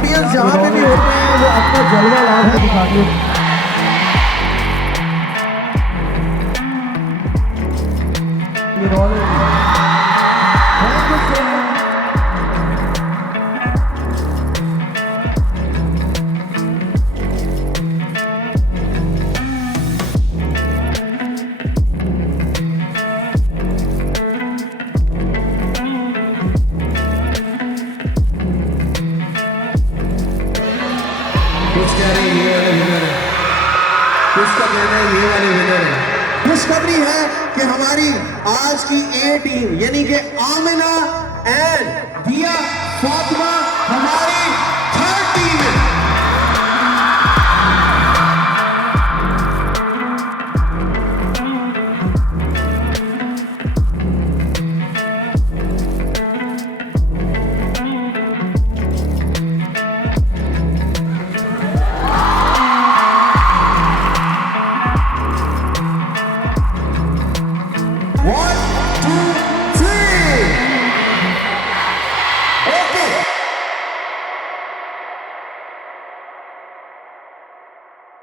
चैंपियंस जहाँ पे भी होते हैं वो अपना जलवा लाभ है दिखाते हैं। खुशखबरी है कि हमारी आज की ए टीम यानी कि आमिना एंड दिया फातिमा